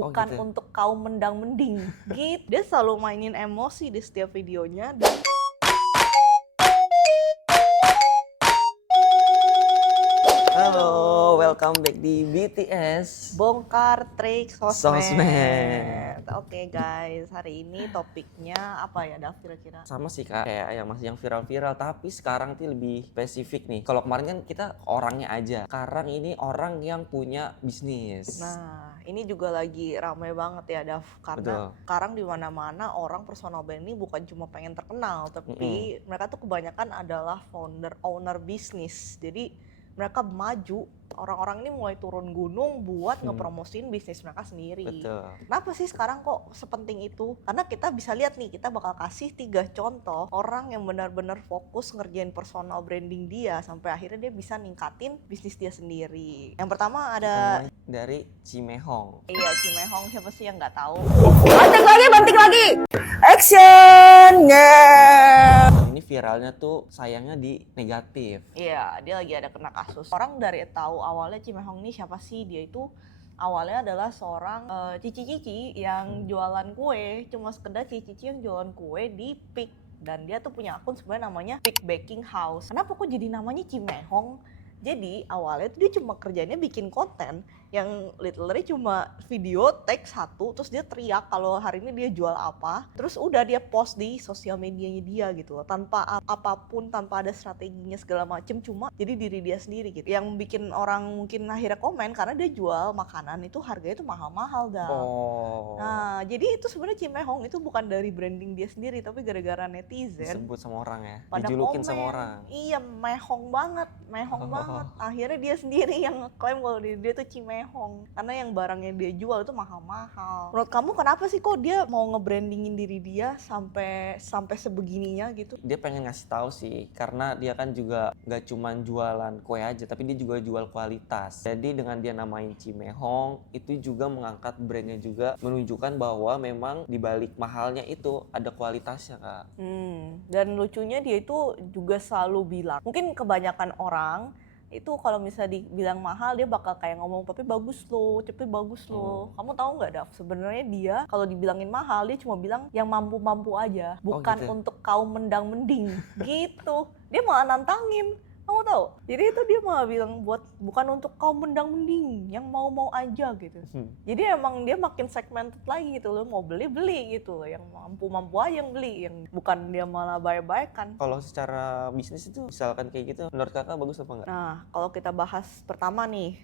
bukan gitu. untuk kaum mendang-mending gitu. Dia selalu mainin emosi di setiap videonya dan Halo, welcome back di BTS bongkar trik Sosmed. sosmed. Oke guys, hari ini topiknya apa ya, Dav, kira-kira? Sama sih kak, kayak yang masih yang viral-viral, tapi sekarang tuh lebih spesifik nih. Kalau kemarin kan kita orangnya aja, sekarang ini orang yang punya bisnis. Nah, ini juga lagi ramai banget ya, Dav, karena Betul. sekarang di mana-mana orang personal brand ini bukan cuma pengen terkenal, tapi mereka tuh kebanyakan adalah owner bisnis. Jadi mereka maju, orang-orang ini mulai turun gunung buat ngepromosiin bisnis mereka sendiri. Betul. Kenapa sih sekarang kok sepenting itu? Karena kita bisa lihat nih, kita bakal kasih 3 contoh orang yang benar-benar fokus ngerjain personal branding dia sampai akhirnya dia bisa ningkatin bisnis dia sendiri. Yang pertama ada Namanya dari Cimehong. iya, Cimehong, siapa sih yang nggak tahu? Banting lagi. Action. Ini viralnya tuh sayangnya di negatif. Iya, dia lagi ada kena kasus. Orang dari tahu awalnya Cimehong ini siapa sih? Dia itu awalnya adalah seorang cici-cici yang jualan kue, cuma sekedar cici-cici yang jualan kue di Pik. Dan dia tuh punya akun sebenarnya namanya Pik Baking House. Kenapa kok jadi namanya Cimehong? Jadi awalnya tuh dia cuma kerjanya bikin konten yang literally cuma video tag satu, terus dia teriak kalau hari ini dia jual apa, terus udah dia post di sosial medianya dia gitu loh, tanpa apapun, tanpa ada strateginya segala macem, cuma jadi diri dia sendiri gitu. Yang bikin orang mungkin akhirnya komen karena dia jual makanan itu harganya tuh mahal-mahal dah. Oh. Nah, jadi itu sebenarnya Cimehong itu bukan dari branding dia sendiri, tapi gara-gara netizen Disebut sama orang ya, pada dijulukin komen. sama orang. Iya, mehong banget. Akhirnya dia sendiri yang ngeklaim kalau dia tuh Cimehong karena yang barangnya dia jual itu mahal-mahal. Menurut kamu kenapa sih kok dia mau nge-brandingin diri dia sampai sebegininya gitu? Dia pengen ngasih tahu sih, karena dia kan juga nggak cuman jualan kue aja, tapi dia juga jual kualitas. Jadi dengan dia namain Cimehong, itu juga mengangkat brandnya juga, menunjukkan bahwa memang dibalik mahalnya itu ada kualitasnya kak. Dan lucunya dia itu juga selalu bilang, mungkin kebanyakan orang itu kalau misalnya dibilang mahal dia bakal kayak ngomong tapi bagus loh. Kamu tahu nggak, Dav? Sebenarnya dia kalau dibilangin mahal dia cuma bilang yang mampu-mampu aja, bukan gitu. untuk kaum mendang-mending gitu. Dia malah nantangin. Kamu tahu? Jadi itu dia malah bilang bukan untuk kaum mendang-mending, yang mau-mau aja gitu. Jadi emang dia makin segmented lagi gitu loh, mau beli gitu loh, yang mampu-mampu aja yang beli, yang bukan dia malah baik-baikan. Kalau secara bisnis itu misalkan kayak gitu, menurut kakak bagus apa enggak? Nah, kalau kita bahas pertama nih,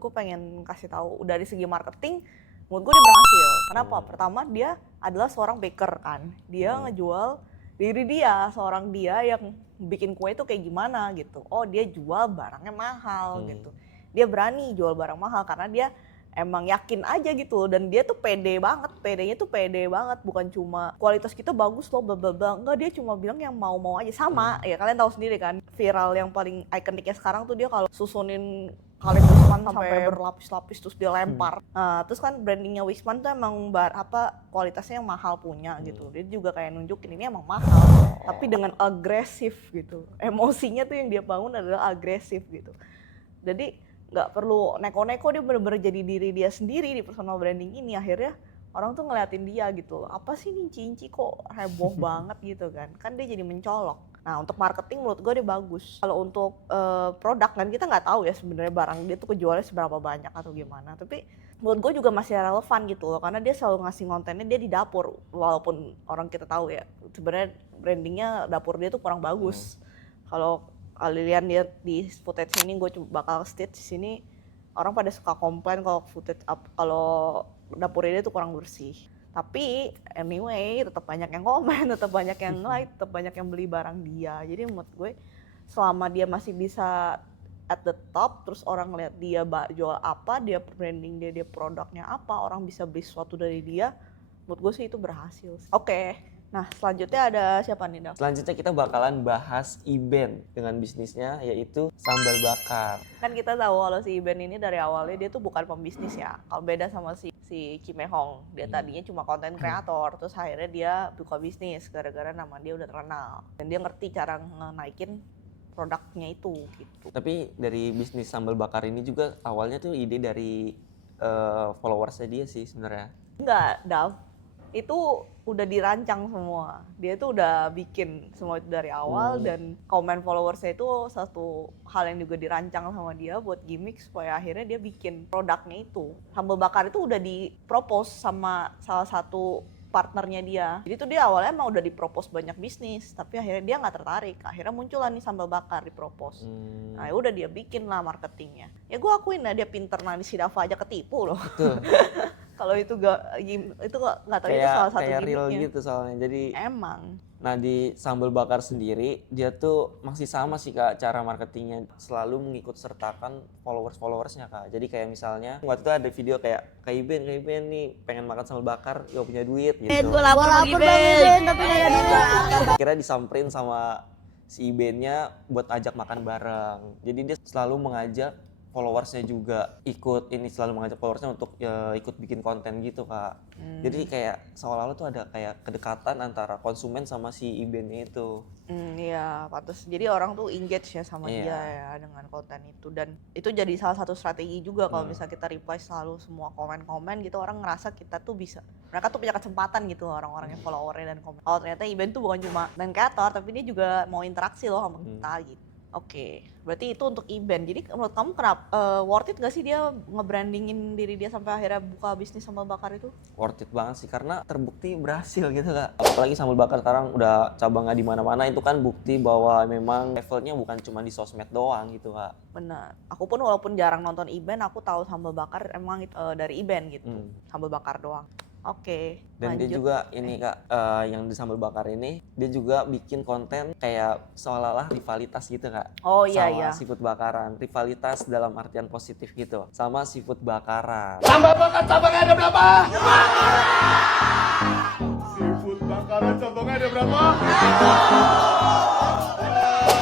gue pengen kasih tahu dari segi marketing, menurut gue dia berhasil. Kenapa? Pertama, dia adalah seorang baker kan. Dia ngejual diri dia, seorang dia yang bikin kue itu kayak gimana gitu. Oh, dia jual barangnya mahal gitu. Dia berani jual barang mahal karena dia emang yakin aja gitu, dan dia tuh pede banget, bukan cuma kualitas kita bagus loh bla bla bla, enggak, dia cuma bilang yang mau-mau aja. Sama ya, kalian tahu sendiri kan viral yang paling ikoniknya sekarang tuh dia kalau susunin kaleng Wisman sampai berlapis-lapis terus dia lempar. Nah, terus kan brandingnya Wisman tuh emang kualitasnya yang mahal punya gitu. Dia juga kayak nunjukin ini emang mahal, tapi dengan agresif gitu. Emosinya tuh yang dia bangun adalah agresif gitu. Jadi nggak perlu neko-neko, dia bener-bener jadi diri dia sendiri di personal branding ini. Akhirnya orang tuh ngeliatin dia gitu, apa sih nih Cinci kok heboh banget gitu kan dia jadi mencolok. Nah, untuk marketing menurut gue dia bagus. Kalau untuk produk kan kita nggak tahu ya sebenarnya barang dia tuh kejualnya seberapa banyak atau gimana, tapi menurut gue juga masih relevan gitu loh, karena dia selalu ngasih kontennya dia di dapur, walaupun orang kita tahu ya sebenarnya brandingnya dapur dia tuh kurang bagus. Kalau kalian lihat di footage ini, gue bakal state di sini, orang pada suka komplain kalau dapurnya dia tuh kurang bersih. Tapi anyway, tetap banyak yang komen, tetap banyak yang like, tetap banyak yang beli barang dia. Jadi menurut gue selama dia masih bisa at the top, terus orang ngeliat dia jual apa, dia branding dia produknya apa, orang bisa beli sesuatu dari dia, menurut gue sih itu berhasil. Oke. Nah, selanjutnya ada siapa nih, Dav? Selanjutnya kita bakalan bahas Iben dengan bisnisnya, yaitu sambal bakar. Kan kita tahu kalau si Iben ini dari awalnya dia tuh bukan pembisnis ya. Kalau beda sama si Cimehong, dia tadinya cuma konten kreator, terus akhirnya dia buka bisnis gara-gara nama dia udah terkenal. Dan dia ngerti cara naikin produknya itu gitu. Tapi dari bisnis sambal bakar ini juga awalnya tuh ide dari followersnya dia sih sebenarnya. Enggak, Dav. Itu udah dirancang semua. Dia tuh udah bikin semua itu dari awal dan komen followersnya itu satu hal yang juga dirancang sama dia buat gimmick supaya akhirnya dia bikin produknya itu. Sambal bakar itu udah dipropose sama salah satu partnernya dia. Jadi tuh dia awalnya emang udah dipropose banyak bisnis, tapi akhirnya dia nggak tertarik. Akhirnya muncullah nih sambal bakar dipropose. Nah ya udah dia bikin lah marketingnya. Ya gue akuin lah dia pinter, nah si Dava aja ketipu loh. Betul. Kalau itu nggak tahu itu salah satu Kayak real gimmicknya. gitu soalnya. Jadi Emang. nah di sambal bakar sendiri dia tuh masih sama sih Kak cara marketingnya, selalu mengikut sertakan followersnya Kak. Jadi kayak misalnya waktu itu ada video kayak Iben nih pengen makan sambal bakar, gak punya duit gitu. Gue lapar lagi Ben, tapi gak ada duit. Akhirnya disamperin sama si Ibennya buat ajak makan bareng. Jadi dia selalu mengajak followersnya juga selalu mengajak followersnya untuk ikut bikin konten gitu Kak. Jadi kayak seolah-olah tuh ada kayak kedekatan antara konsumen sama si Ibennya itu. Iya, pantas. Jadi orang tuh engage ya sama Iya. dia ya dengan konten itu, dan itu jadi salah satu strategi juga kalau misalnya kita reply selalu semua komen-komen gitu, orang ngerasa kita tuh mereka tuh punya kesempatan gitu orang-orang yang followernya dan komen. Oh ternyata event tuh bukan cuma dan kreator, tapi dia juga mau interaksi loh sama kita gitu. Oke, berarti itu untuk event. Jadi menurut kamu worth it gak sih dia nge-brandingin diri dia sampai akhirnya buka bisnis sambal bakar itu? Worth it banget sih karena terbukti berhasil gitu Kak. Apalagi sambal bakar sekarang udah cabangnya di mana-mana, itu kan bukti bahwa memang levelnya bukan cuma di sosmed doang gitu Kak. Benar. Aku pun walaupun jarang nonton event, aku tahu sambal bakar emang itu dari event gitu. Sambal bakar doang. Oke, Dan dia lanjut. juga ini Kak, yang di sambal bakar ini dia juga bikin konten kayak seolah-olah rivalitas gitu Kak. Oh iya sama iya. seafood bakaran, rivalitas dalam artian positif gitu sama seafood bakaran. Sambal bakar cabangnya ada berapa? Seafood bakaran cabangnya ada berapa?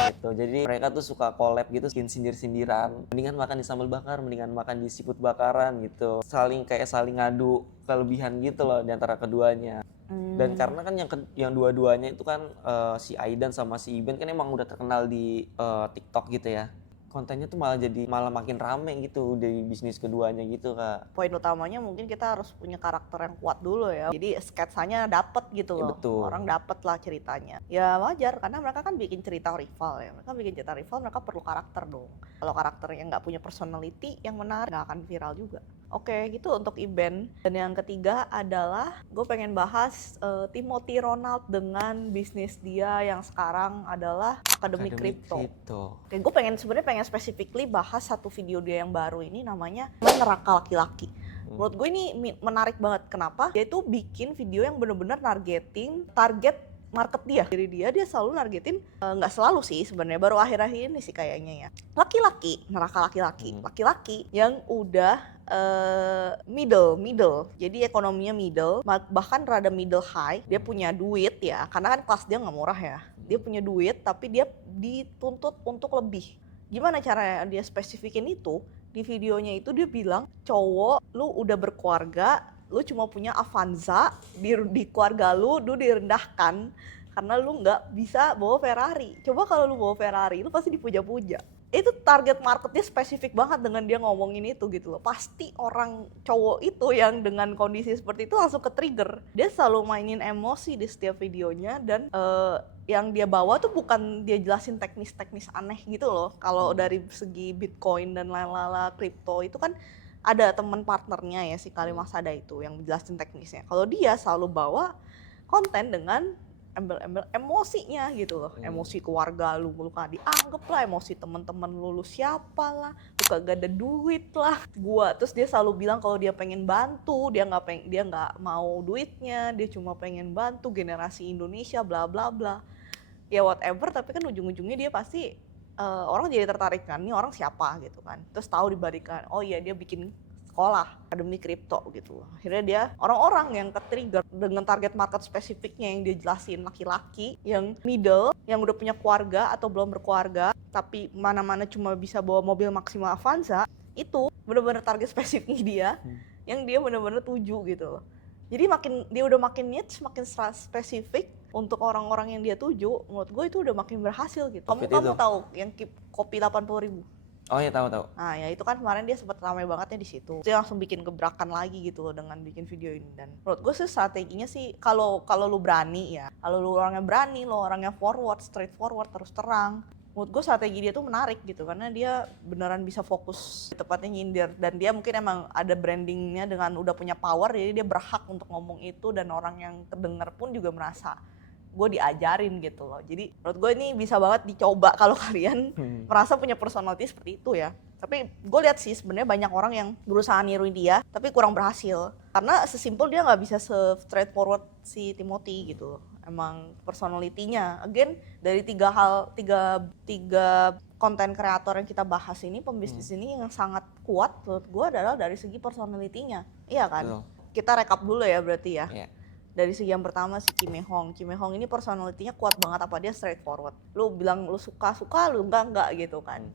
Gitu. Jadi mereka tuh suka collab gitu, bikin sindir-sindiran. Mendingan makan di sambal bakar, mendingan makan di seafood bakaran gitu. Saling ngadu kelebihan gitu loh di antara keduanya. Dan karena kan yang dua-duanya itu kan si Aidan sama si Iben kan emang udah terkenal di TikTok gitu ya. Kontennya tuh malah makin rame gitu dari bisnis keduanya gitu Kak. Poin utamanya mungkin kita harus punya karakter yang kuat dulu ya. Jadi sketsanya dapet gitu Ya, loh. betul. Orang dapet lah ceritanya. Ya wajar karena mereka kan bikin cerita rival ya. Mereka bikin cerita rival, mereka perlu karakter dong. Kalau karakternya nggak punya personality yang menarik, nggak akan viral juga. Oke, gitu untuk event. Dan yang ketiga adalah gue pengen bahas Timothy Ronald dengan bisnis dia yang sekarang adalah Akademi Crypto. Oke, gue sebenarnya pengen specifically bahas satu video dia yang baru ini, namanya Neraka Laki-Laki. Menurut gue ini menarik banget. Kenapa? Dia itu bikin video yang bener-bener target market dia. Dari dia selalu nargetin, nggak selalu sih sebenarnya, baru akhir-akhir ini sih kayaknya ya. Laki-laki, neraka laki-laki. Laki-laki yang udah middle. Jadi ekonominya middle, bahkan rada middle high. Dia punya duit ya, karena kan kelas dia nggak murah ya. Dia punya duit tapi dia dituntut untuk lebih. Gimana caranya dia spesifikin itu? Di videonya itu dia bilang, cowok lu udah berkeluarga, lu cuma punya Avanza, di keluarga lu direndahkan karena lu nggak bisa bawa Ferrari. Coba kalau lu bawa Ferrari, lu pasti dipuja-puja. Itu target marketnya spesifik banget dengan dia ngomongin itu gitu loh. Pasti orang cowok itu yang dengan kondisi seperti itu langsung ke-trigger. Dia selalu mainin emosi di setiap videonya, dan yang dia bawa tuh bukan dia jelasin teknis-teknis aneh gitu loh. Kalau dari segi Bitcoin dan lain-lain kripto itu kan ada teman partnernya ya, si Kalimah Sada itu yang jelasin teknisnya. Kalau dia selalu bawa konten dengan embel-embel emosinya gitu loh. Emosi keluarga lu kan dianggap lah, emosi teman-teman lu siapa lah, lu kagak ada duit lah. Terus dia selalu bilang kalau dia pengen bantu, dia nggak mau duitnya, dia cuma pengen bantu generasi Indonesia bla bla bla. Ya whatever, tapi kan ujung-ujungnya dia pasti orang jadi tertarik kan, ini orang siapa gitu kan. Terus tahu dibalikan, oh iya dia bikin sekolah Akademi Kripto gitu. Akhirnya dia orang-orang yang ke-trigger dengan target market spesifiknya yang dia jelasin, laki-laki yang middle, yang udah punya keluarga atau belum berkeluarga, tapi mana-mana cuma bisa bawa mobil maksimal Avanza, itu bener-bener target spesifiknya dia, yang dia bener-bener tuju gitu loh. Jadi dia udah makin niche, makin spesifik untuk orang-orang yang dia tuju. Menurut gue itu udah makin berhasil gitu. Kamu tahu yang kopi 80.000? Oh ya, tahu. Nah ya itu kan kemarin dia sempat ramai bangetnya di situ. Dia langsung bikin gebrakan lagi gitu loh dengan bikin video ini. Dan menurut gue sih strateginya sih kalau lu berani ya, kalau lu orangnya berani, lu orangnya straight forward, terus terang. Menurut gue strategi dia tuh menarik gitu karena dia beneran bisa fokus tepatnya nyindir, dan dia mungkin emang ada brandingnya dengan udah punya power, jadi dia berhak untuk ngomong itu dan orang yang kedenger pun juga merasa gue diajarin gitu loh. Jadi menurut gue ini bisa banget dicoba kalau kalian merasa punya personality seperti itu ya. Tapi gue lihat sih sebenarnya banyak orang yang berusaha niruin dia tapi kurang berhasil karena sesimpel dia nggak bisa straightforward si Timothy gitu loh. Emang personality-nya again dari tiga konten kreator yang kita bahas ini, pembisnis ini yang sangat kuat menurut gue adalah dari segi personality-nya. Iya kan? Betul. Kita rekap dulu ya berarti ya. Iya. Dari segi yang pertama si Kim Hee Hong ini personality-nya kuat banget, apa dia straightforward. Lu bilang lu suka, lu enggak gitu kan.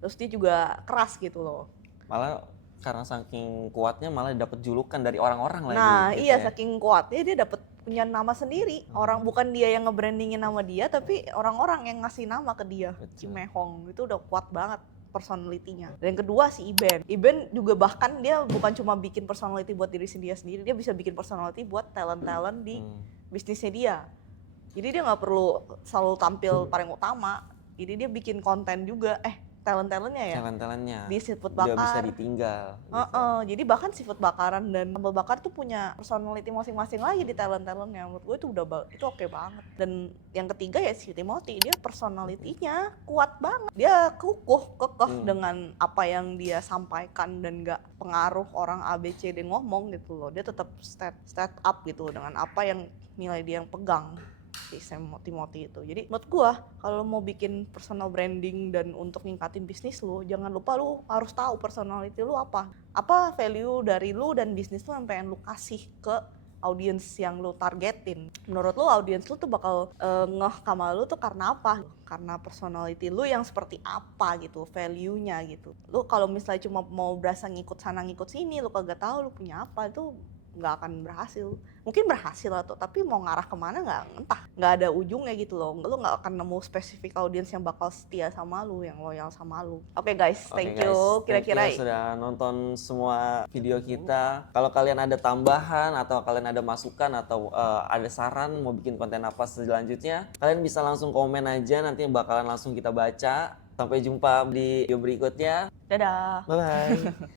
Terus dia juga keras gitu loh. Malah karena saking kuatnya malah dapat julukan dari orang-orang lagi. Nah gitu iya ya. saking kuatnya dia dapat punya nama sendiri. Orang bukan dia yang nge-brandingin nama dia, tapi orang-orang yang ngasih nama ke dia. Betul. Kim Hee Hong itu udah kuat banget personality-nya. Dan yang kedua si Iben juga bahkan dia bukan cuma bikin personality buat diri sendiri, dia bisa bikin personality buat talent-talent di bisnisnya dia. Jadi dia nggak perlu selalu tampil paling utama. Jadi dia bikin konten juga, talent-talentnya ya. Talent-talentnya Di seafood udah bisa bakar. ditinggal. Gitu. Jadi bahkan seafood bakaran dan sambal bakar tuh punya personality masing-masing lagi di talent-talentnya. Menurut gue itu itu oke banget. Dan yang ketiga ya si Timothy, dia personality-nya kuat banget. Dia kekeh dengan apa yang dia sampaikan dan gak pengaruh orang ABCD ngomong gitu loh. Dia tetap stand up gitu dengan apa yang nilai dia yang pegang. Si Timothy itu. Jadi menurut gua kalau mau bikin personal branding dan untuk ningkatin bisnis lu, jangan lupa lu harus tahu personality lu apa value dari lu dan bisnis lu yang pengen lu kasih ke audiens yang lu targetin. Menurut lu audiens lu tuh bakal ngeh sama lu tuh karena apa? Karena personality lu yang seperti apa gitu, value-nya gitu. Lu kalau misalnya cuma mau berasa ngikut sana ngikut sini, lu kagak tahu lu punya apa, itu nggak akan berhasil. Mungkin berhasil atau tapi mau ngarah kemana nggak ada ujungnya gitu loh. Lu nggak akan nemu spesifik audiens yang bakal setia sama lu, yang loyal sama lu. Oke guys, thank you. Kira-kira Thank you sudah nonton semua video kita. Kalau kalian ada tambahan atau kalian ada masukan atau ada saran mau bikin konten apa selanjutnya, kalian bisa langsung komen aja, nanti bakalan langsung kita baca. Sampai jumpa di video berikutnya. dadah. Bye bye.